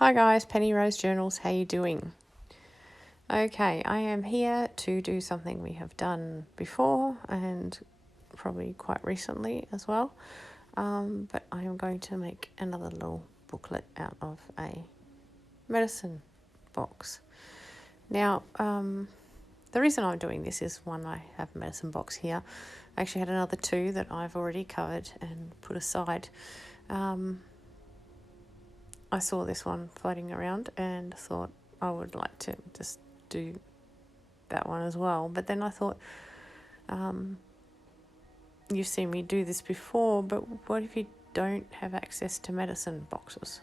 Hi guys, Penny Rose Journals, how you doing? Okay, I am here to do something we have done before and probably quite recently as well, but I am going to make another little booklet out of a medicine box. Now, the reason I'm doing this is one, I have a medicine box here. I actually had another two that I've already covered and put aside. I saw this one floating around and thought I would like to just do that one as well. But then I thought, you've seen me do this before, but what if you don't have access to medicine boxes?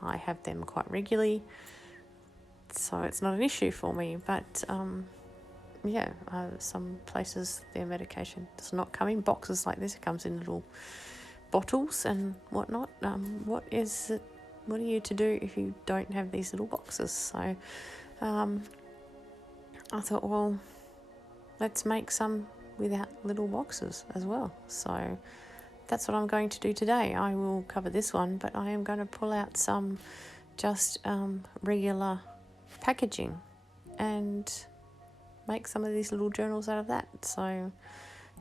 I have them quite regularly, so it's not an issue for me. But some places their medication does not come in boxes like this. It comes in little bottles and whatnot. What are you to do if you don't have these little boxes? So I thought, well, let's make some without little boxes as well. So that's what I'm going to do today. I will cover this one, but I am going to pull out some just regular packaging and make some of these little journals out of that. So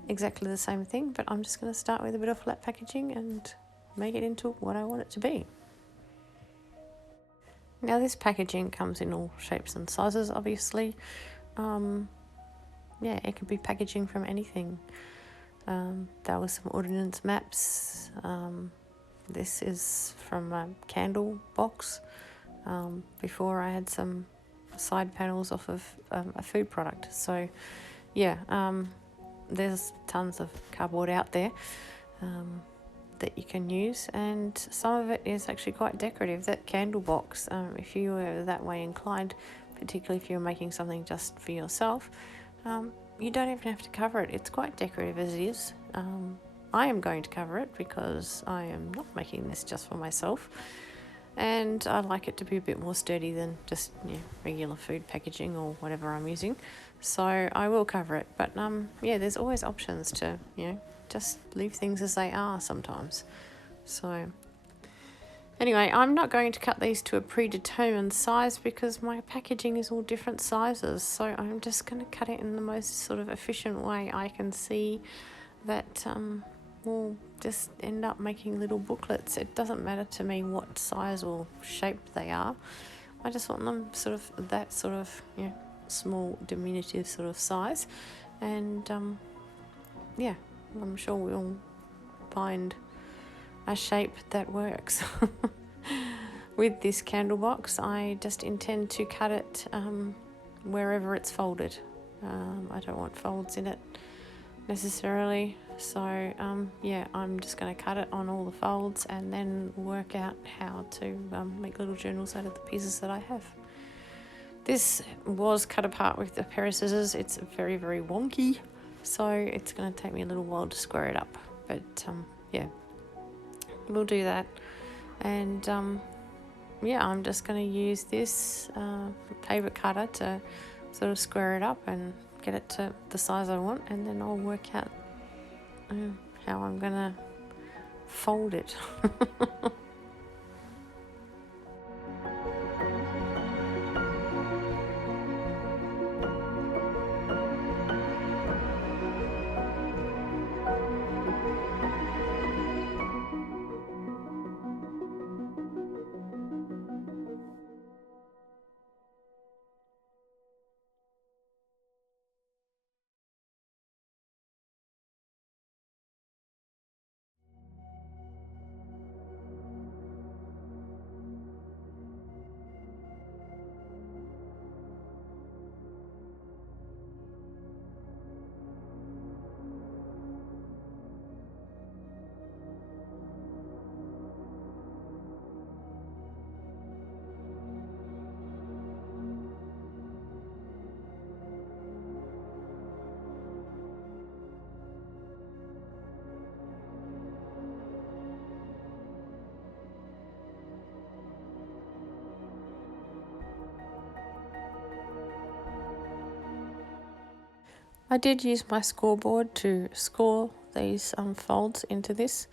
exactly the same thing, but I'm just going to start with a bit of flat packaging and make it into what I want it to be. Now this packaging comes in all shapes and sizes, obviously. It could be packaging from anything. There were some ordnance maps. This is from a candle box. Before I had some side panels off of a food product. So there's tons of cardboard out there that you can use, and some of it is actually quite decorative. That candle box, if you were that way inclined, particularly if you're making something just for yourself, you don't even have to cover it. It's quite decorative as it is. I am going to cover it because I am not making this just for myself, and I like it to be a bit more sturdy than just regular food packaging or whatever I'm using. So I will cover it, but there's always options to just leave things as they are sometimes. So anyway, I'm not going to cut these to a predetermined size because my packaging is all different sizes. So I'm just going to cut it in the most sort of efficient way I can see that we'll just end up making little booklets. It doesn't matter to me what size or shape they are. I just want them sort of that sort of small diminutive sort of size, and I'm sure we'll find a shape that works. With this candle box, I just intend to cut it wherever it's folded. I don't want folds in it necessarily, so I'm just going to cut it on all the folds and then work out how to make little journals out of the pieces that I have. This was cut apart with a pair of scissors. It's very, very wonky, so it's going to take me a little while to square it up, but we'll do that. And I'm just going to use this paper cutter to sort of square it up and get it to the size I want, and then I'll work out how I'm going to fold it. I did use my scoreboard to score these folds into this.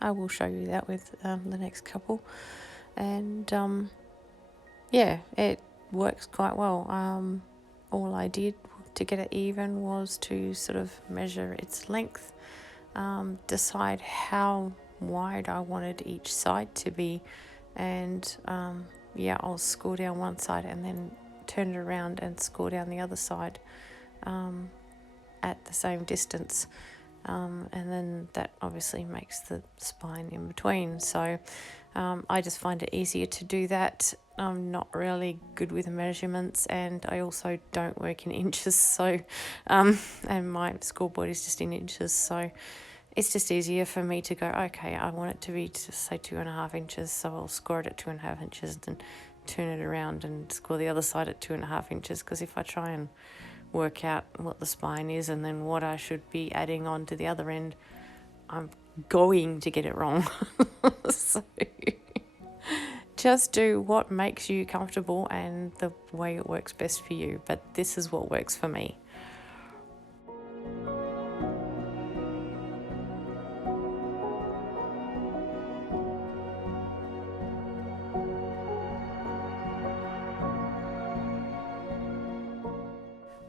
I will show you that with the next couple. and yeah, it works quite well. All I did to get it even was to sort of measure its length, decide how wide I wanted each side to be, and yeah, I'll score down one side and then turn it around and score down the other side at the same distance. And then that obviously makes the spine in between. So I just find it easier to do that. I'm not really good with measurements, and I also don't work in inches. So, and my scoreboard is just in inches. So it's just easier for me to go, okay, I want it to be, say, 2.5 inches. So I'll score it at 2.5 inches, then turn it around and score the other side at 2.5 inches. Because if I try and work out what the spine is and then what I should be adding on to the other end, I'm going to get it wrong. So just do what makes you comfortable and the way it works best for you. But this is what works for me.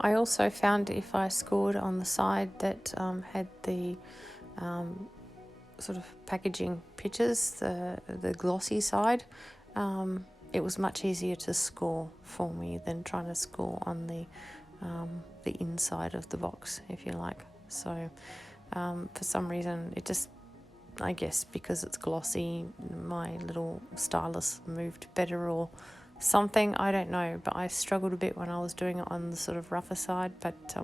I also found if I scored on the side that had the sort of packaging pictures, the glossy side, it was much easier to score for me than trying to score on the inside of the box, if you like. So for some reason, it just, I guess because it's glossy, my little stylus moved better or something, I don't know, but I struggled a bit when I was doing it on the sort of rougher side. But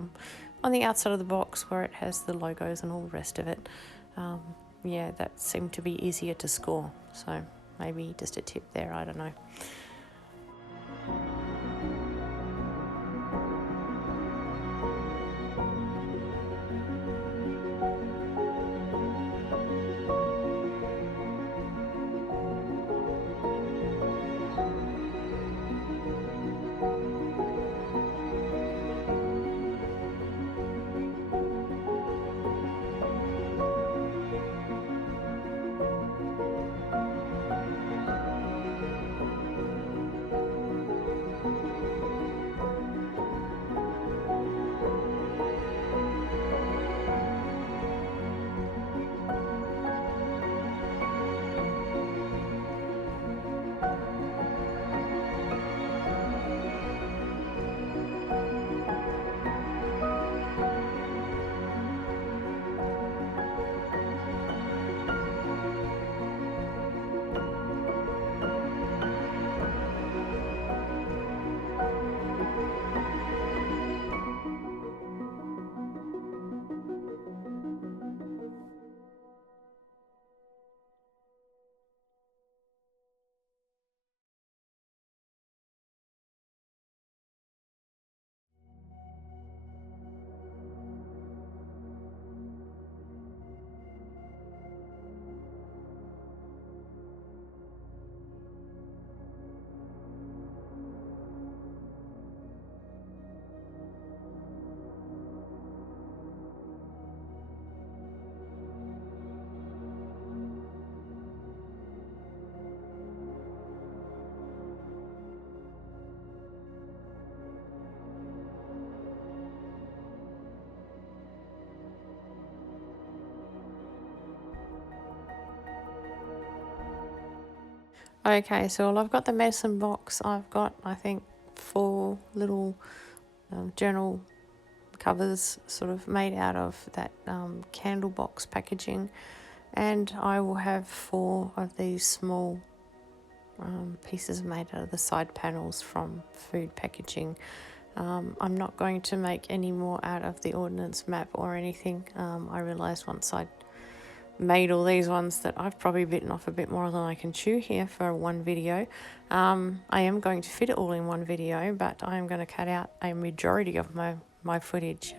on the outside of the box where it has the logos and all the rest of it, yeah, that seemed to be easier to score. So maybe just a tip there, I don't know. Okay, so I've got the medicine box. I've got, I think, 4 little journal covers sort of made out of that candle box packaging, and I will have 4 of these small pieces made out of the side panels from food packaging. I'm not going to make any more out of the ordnance map or anything. I realised once I'd made all these ones that I've probably bitten off a bit more than I can chew here for one video. I am going to fit it all in one video, but I am going to cut out a majority of my footage.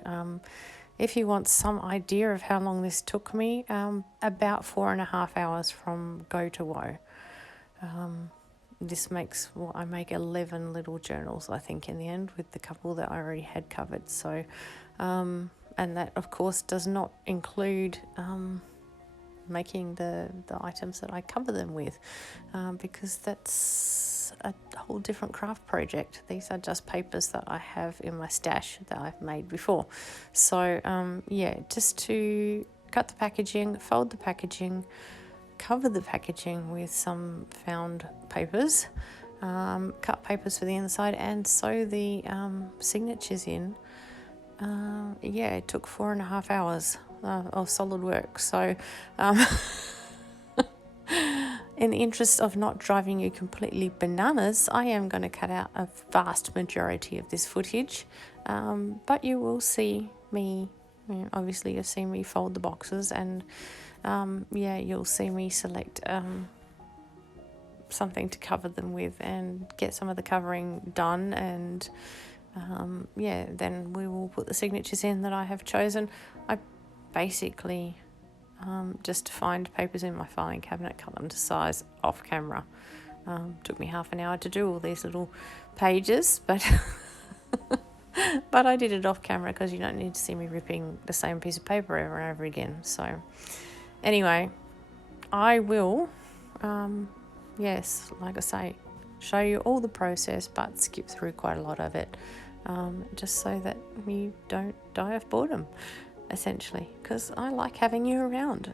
If you want some idea of how long this took me, about 4.5 hours from go to woe. This makes, well, I make 11 little journals, I think, in the end, with the couple that I already had covered. So, and that, of course, does not include making the items that I cover them with, because that's a whole different craft project. These are just papers that I have in my stash that I've made before. So just to cut the packaging, fold the packaging, cover the packaging with some found papers, cut papers for the inside, and sew the signatures in. It took 4.5 hours of solid work. So in the interest of not driving you completely bananas, I am going to cut out a vast majority of this footage, but you will see me, obviously you'll see me fold the boxes, and you'll see me select something to cover them with and get some of the covering done, and then we will put the signatures in that I have chosen. I basically just find papers in my filing cabinet, cut them to size off camera. Took me half an hour to do all these little pages, but but I did it off camera because you don't need to see me ripping the same piece of paper over and over again. So anyway, I will like I say, show you all the process, but skip through quite a lot of it, just so that you don't die of boredom, essentially, because I like having you around.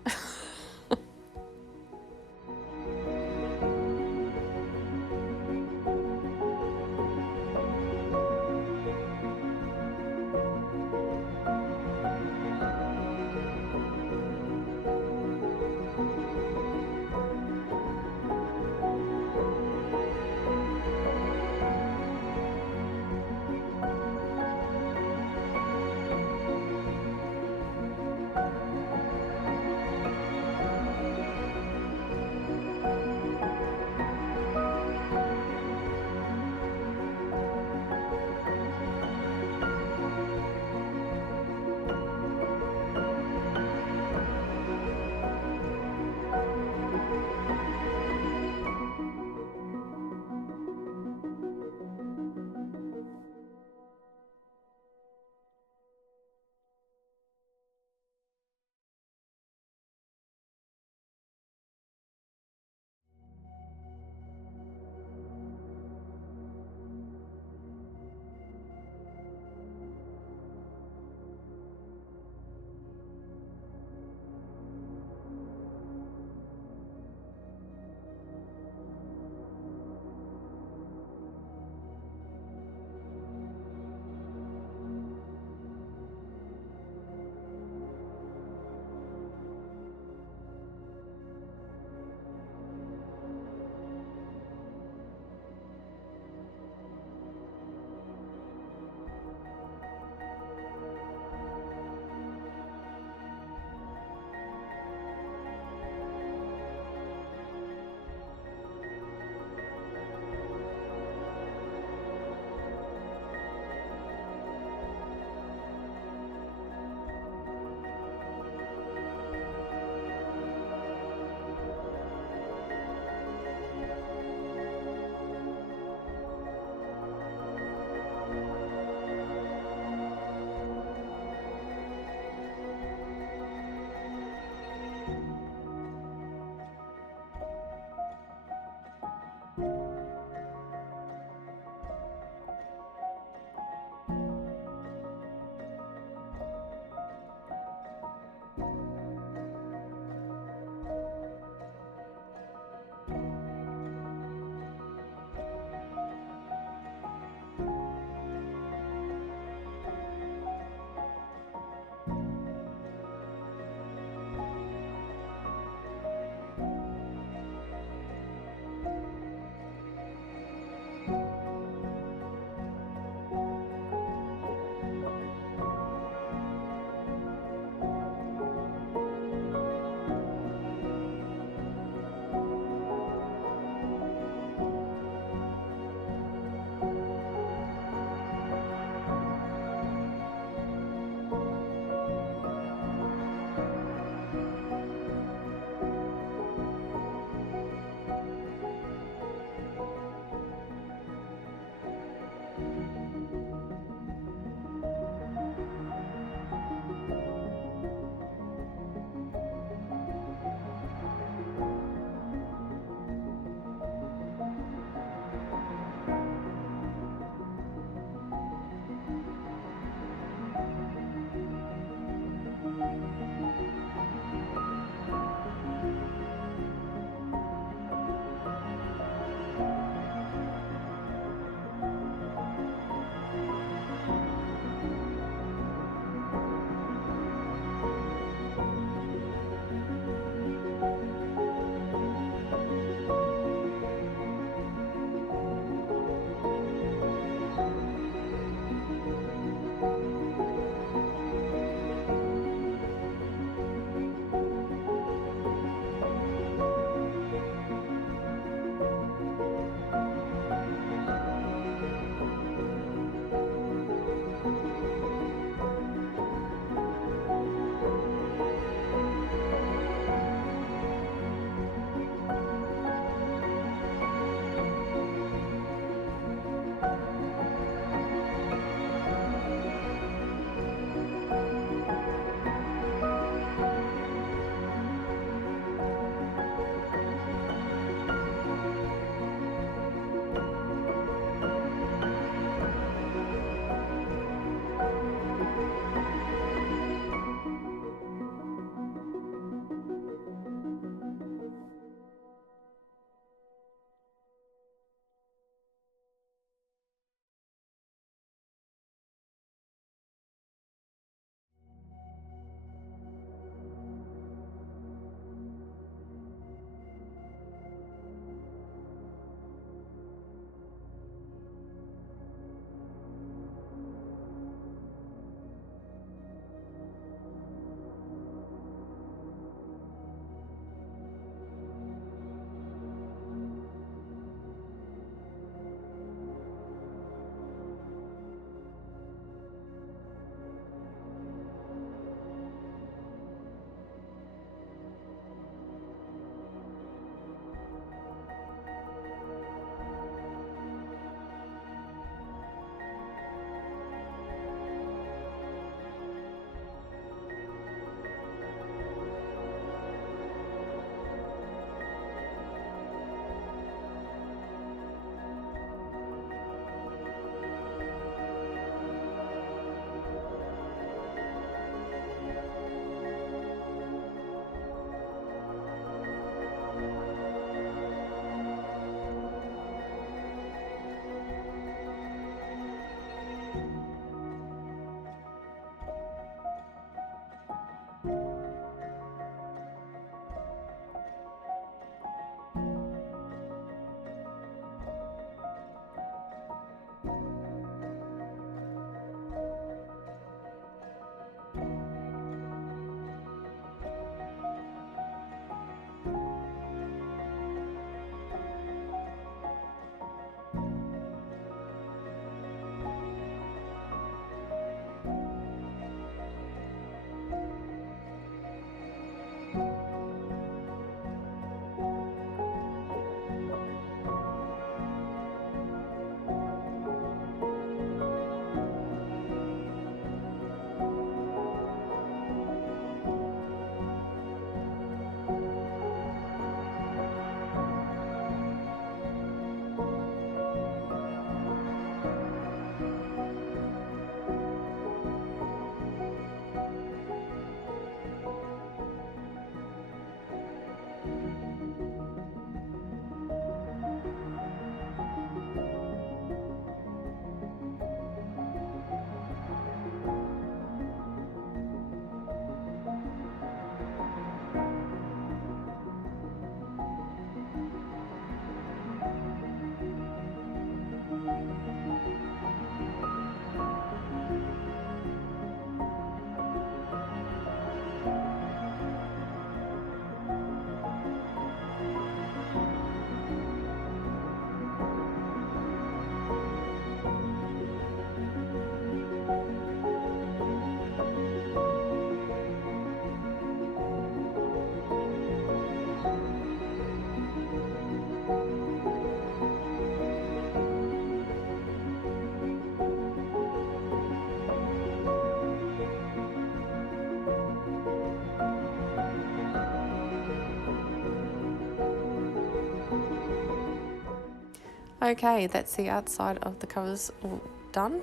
Okay, that's the outside of the covers all done.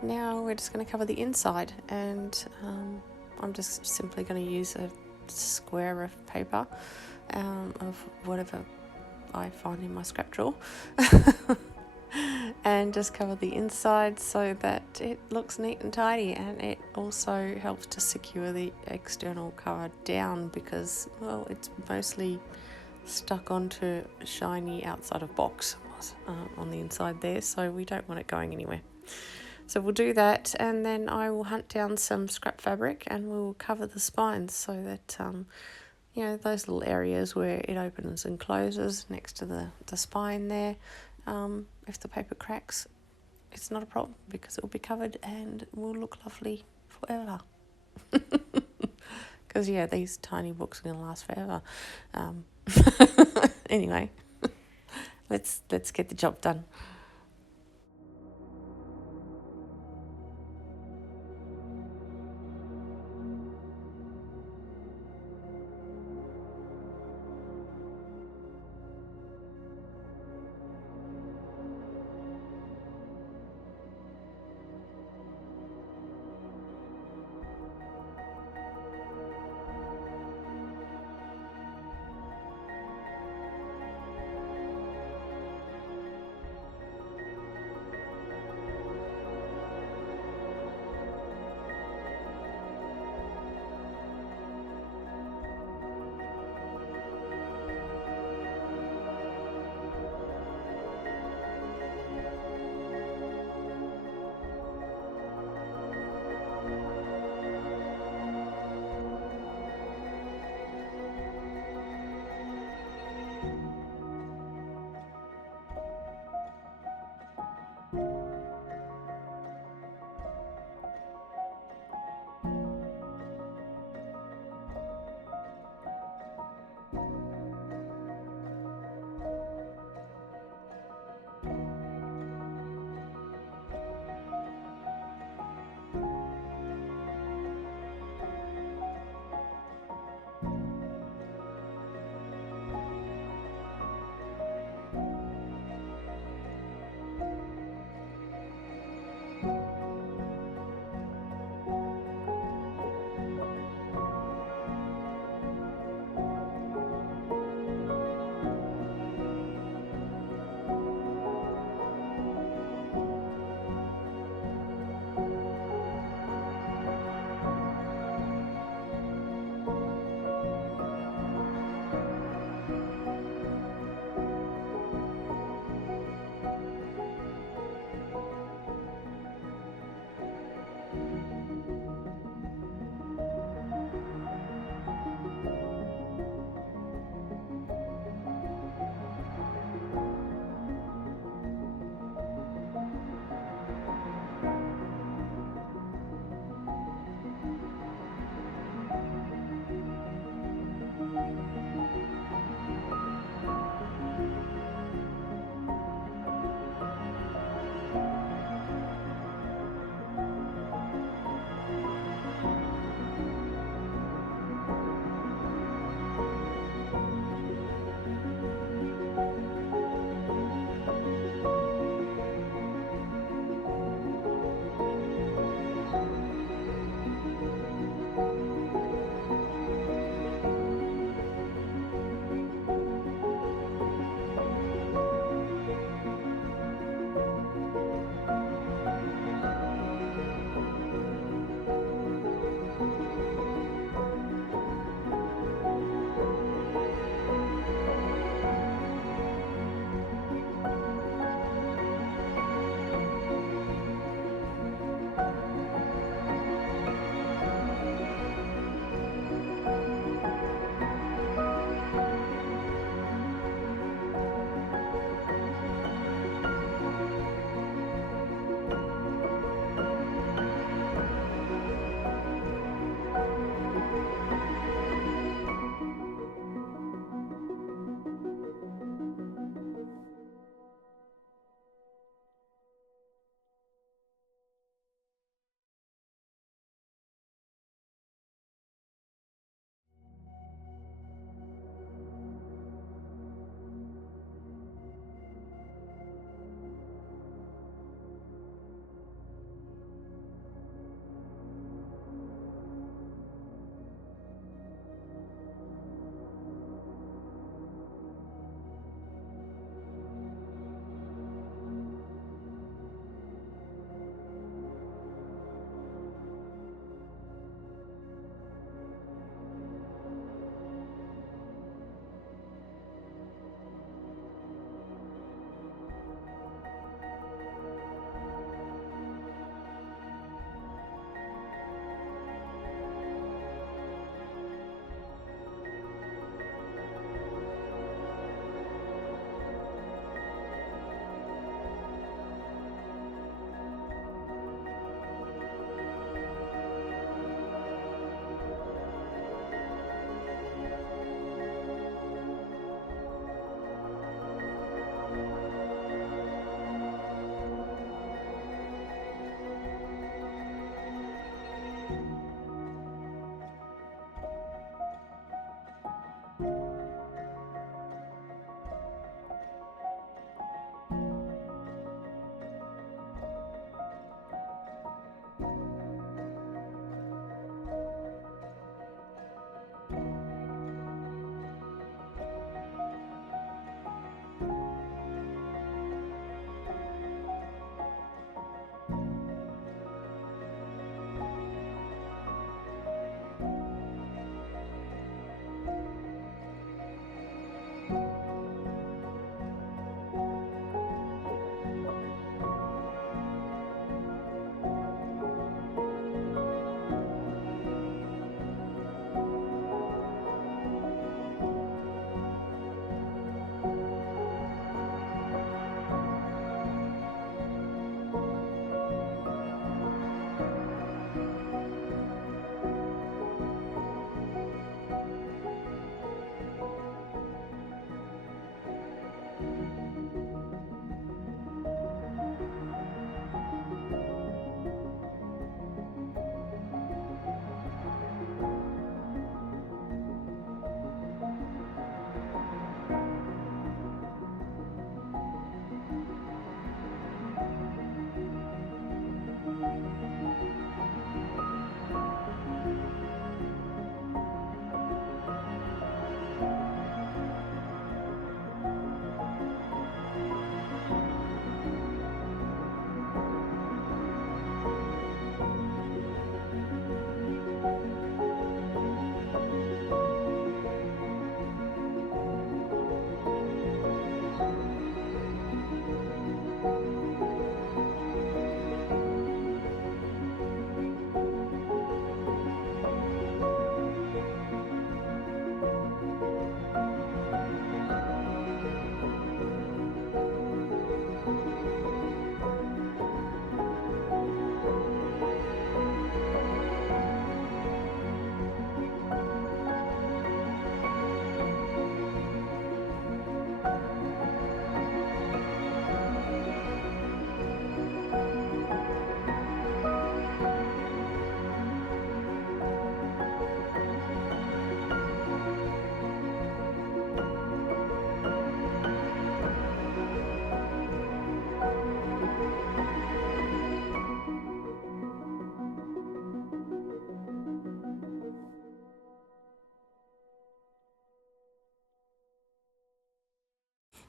Now we're just going to cover the inside, and I'm just simply going to use a square of paper of whatever I find in my scrap drawer and just cover the inside so that it looks neat and tidy, and it also helps to secure the external cover down because, well, it's mostly stuck onto shiny outside of box on the inside there, so we don't want it going anywhere. So we'll do that, and then I will hunt down some scrap fabric and we'll cover the spines so that you know, those little areas where it opens and closes next to the spine there, if the paper cracks, it's not a problem because it will be covered and it will look lovely forever. Because yeah, these tiny books are going to last forever. Anyway, let's get the job done.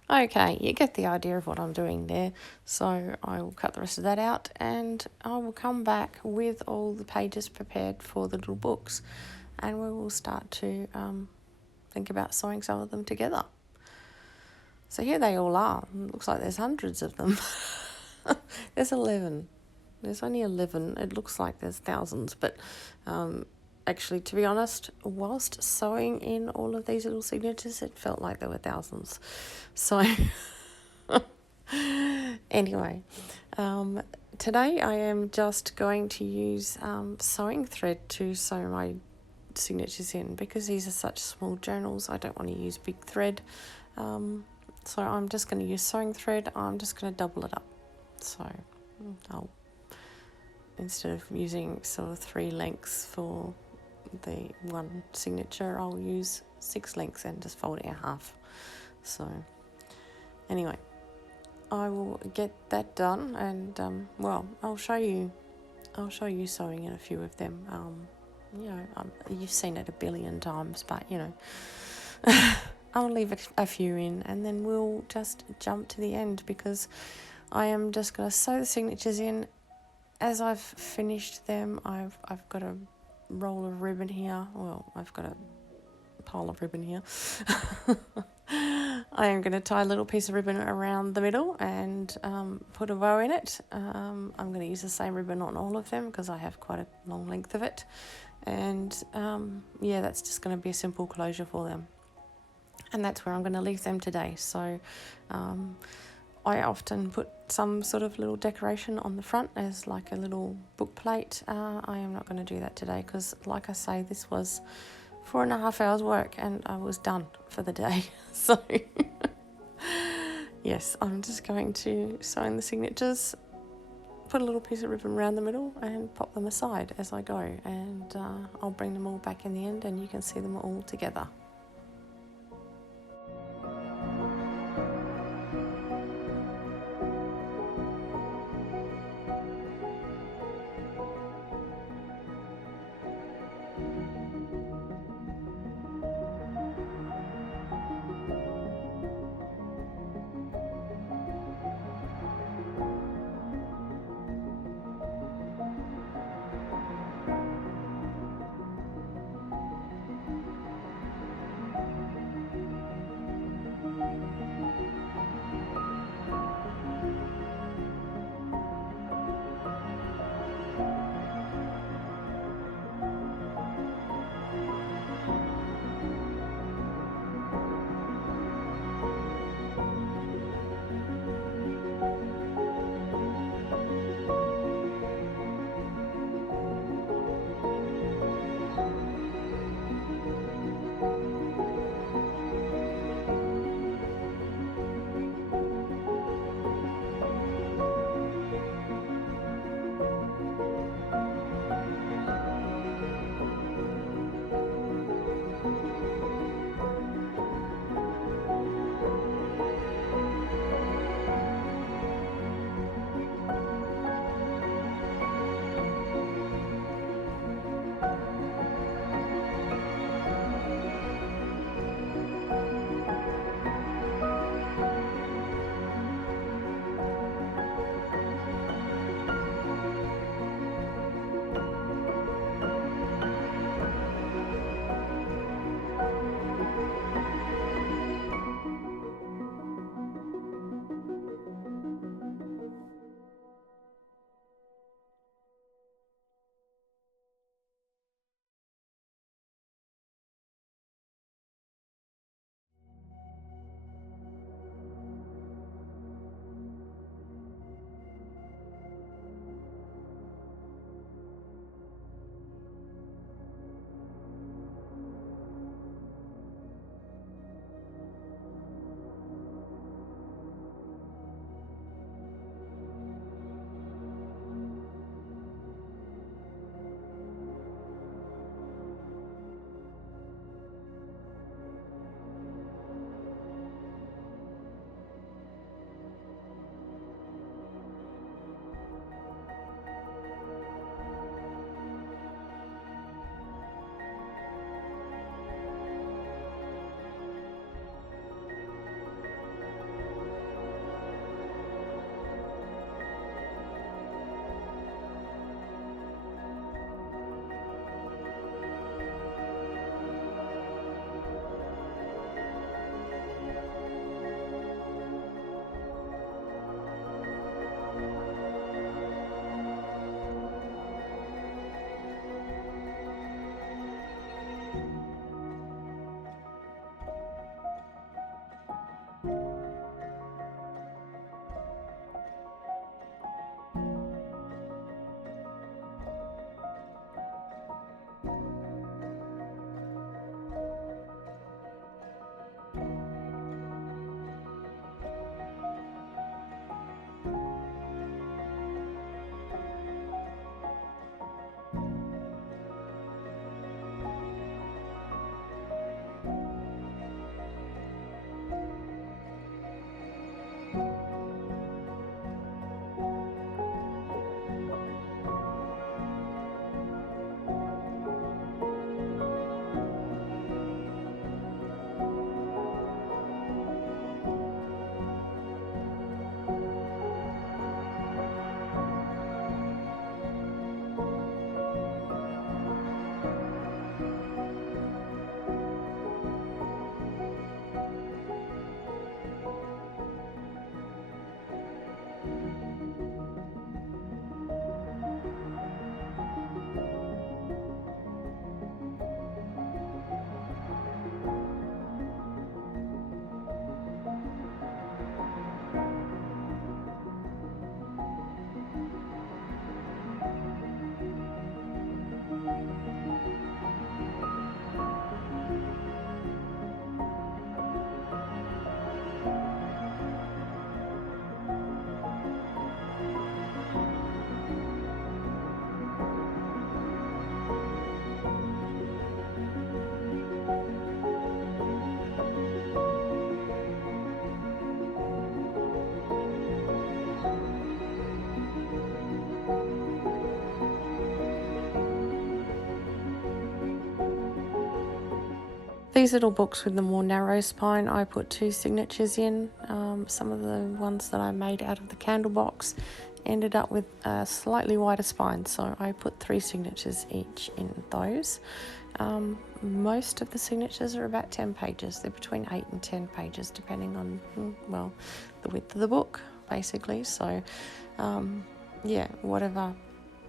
Okay, you get the idea of what I'm doing there. So I will cut the rest of that out, and I will come back with all the pages prepared for the little books, and we will start to think about sewing some of them together. So here they all are. It looks like there's hundreds of them. There's 11. There's only 11. It looks like there's thousands, but actually, to be honest, whilst sewing in all of these little signatures, it felt like there were thousands. So anyway, today I am just going to use sewing thread to sew my signatures in, because these are such small journals. I don't want to use big thread. So I'm just going to use sewing thread. I'm just going to double it up. So I'll, instead of using sort of 3 lengths for the one signature, I'll use 6 lengths and just fold it in half. So anyway, I will get that done, and I'll show you sewing in a few of them. You've seen it a billion times, but I'll leave a few in, and then we'll just jump to the end, because I am just going to sew the signatures in. As I've finished them, I've got a roll of ribbon here. Well, I've got a pile of ribbon here. I am going to tie a little piece of ribbon around the middle and put a bow in it. I'm going to use the same ribbon on all of them because I have quite a long length of it. And that's just going to be a simple closure for them. And that's where I'm going to leave them today. So I often put some sort of little decoration on the front as like a little book plate. I am not going to do that today because, like I say, this was 4.5 hours work and I was done for the day. So yes, I'm just going to sew in the signatures, put a little piece of ribbon around the middle and pop them aside as I go, and I'll bring them all back in the end and you can see them all together. These little books with the more narrow spine, I put 2 signatures in. Some of the ones that I made out of the candle box ended up with a slightly wider spine, so I put 3 signatures each in those. Most of the signatures are about 10 pages. They're between 8 and 10 pages, depending on, well, the width of the book, basically. So, yeah, whatever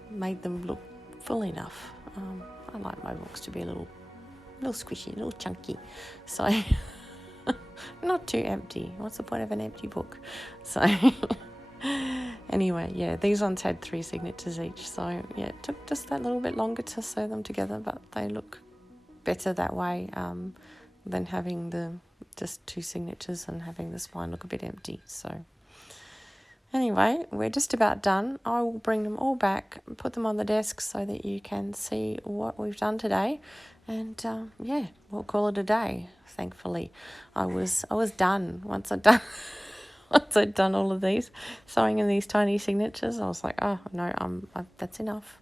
made them look full enough. I like my books to be a little squishy, a little chunky. So, not too empty. What's the point of an empty book? So, anyway, yeah, these ones had 3 signatures each. So, yeah, it took just that little bit longer to sew them together, but they look better that way than having the just 2 signatures and having the spine look a bit empty. So anyway, we're just about done. I will bring them all back, put them on the desk so that you can see what we've done today, and yeah, we'll call it a day. Thankfully, I was done once I'd done all of these, sewing in these tiny signatures. I was like, oh no, that's enough.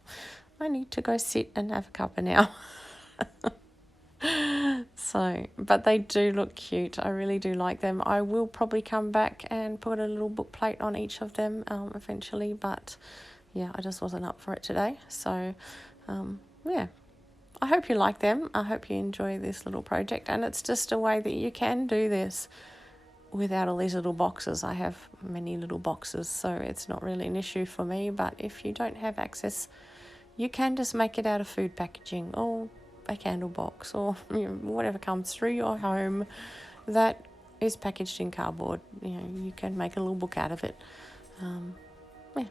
I need to go sit and have a cuppa now. So, but they do look cute. I really do like them. I will probably come back and put a little book plate on each of them eventually, but yeah, I just wasn't up for it today. So, yeah, I hope you like them. I hope you enjoy this little project, and it's just a way that you can do this without all these little boxes. I have many little boxes, so it's not really an issue for me, but if you don't have access, you can just make it out of food packaging or a candle box, or whatever comes through your home that is packaged in cardboard. You can make a little book out of it. Yeah.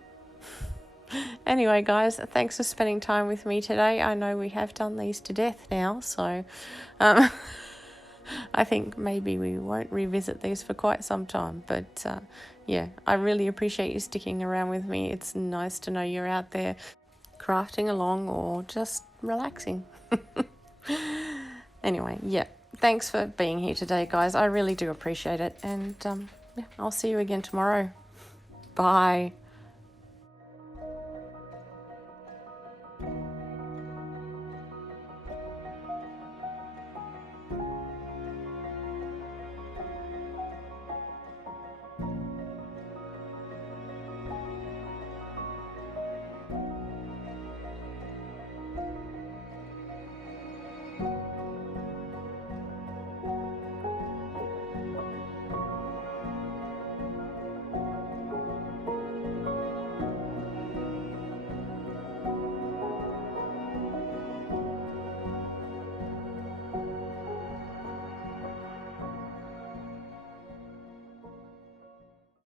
Anyway, guys, thanks for spending time with me today. I know we have done these to death now, so I think maybe we won't revisit these for quite some time, but yeah, I really appreciate you sticking around with me. It's nice to know you're out there crafting along or just relaxing. Anyway, yeah, thanks for being here today, guys. I really do appreciate it, and yeah, I'll see you again tomorrow. Bye.